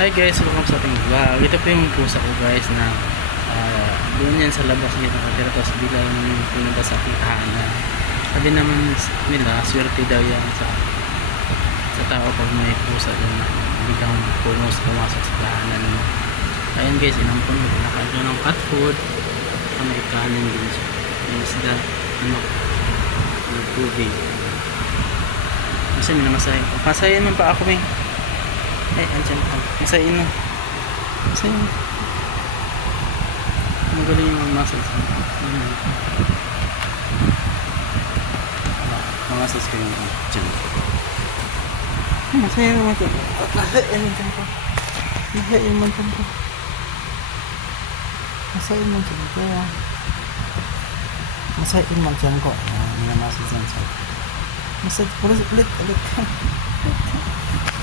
Hi guys, welcome sa ating vlog. Ito po yung pusa ko guys na doon yan sa labas niya nakatira, tapos bilang pumunta sa aking tahanan. Sabi naman nila, swerte daw yan sa tao pag may pusa doon na biglang pumasok sa tahanan mo. Ayun guys, inampun mo, nakagano ng cat food, may kanin din siya, may isda, may tubig. Kasi minamasahin ko, pasahin man pa ako may andyan pa. Masayin na. Masayin na. Magaling yung massage. Mamasage ko yung dyan. Masayin naman ito. Masayin man dyan ko. Masayin man dyan ko. Masayin man dyan ko. Masayin man dyan ko. Minamassage dyan siya. Massage ulit.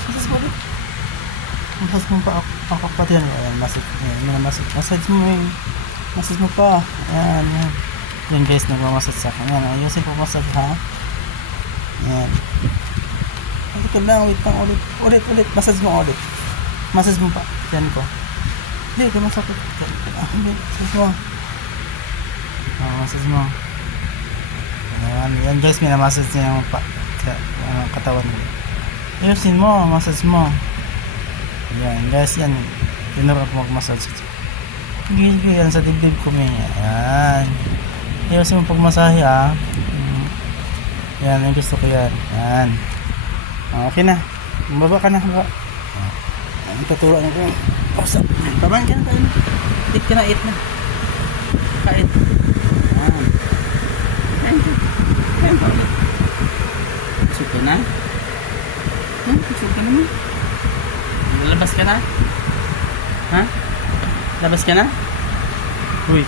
Massage ulit. Massage mo pa ako pati yan. Ayan, massage mo yung massage mo pa. Ayan. Yan guys, nagmamassage sa akin. Ayan, ayusin ko massage ha. Ayan. Ulit ko lang, wait lang, ulit. Massage mo ulit. Massage mo pa. Yan ko. Hindi, ito masakit. Massage mo. Massage mo. Ayan, yan guys, minamassage niya yung katawan mo. Ayusin mo, massage mo. Ayan guys, yan tinuro ako mag-massage. Gigil ko yan sa dibdib ko may. Ayan, ayusin mo pagmasahe ha. Yan, yung gusto ko yan. Ayan, okay na, baba ka na. Ayan, tuturo na ko yung pausa. Babaan ka na tayo. Eat ka na, eat na. Kain. Ayan pa ulit. Busog ka na. Busog ka naman. Labas ka na? Ha? Labas ka na? Uy.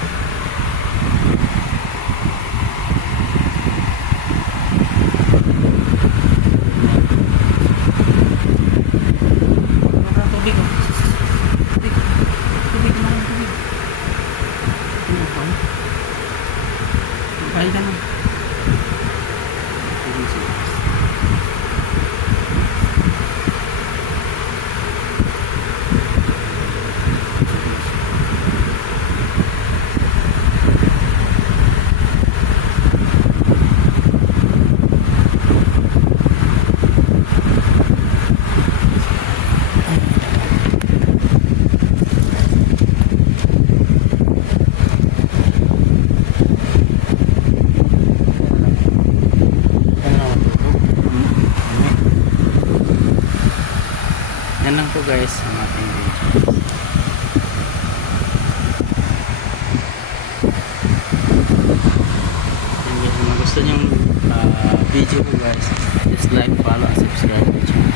Tubig ko. Tubig na lang, tubig. Bahay ka na. Tubig siya. Yan lang po guys ang ating video. Yan guys, kung gusto nyo video ko guys, just like, follow, and subscribe to the channel.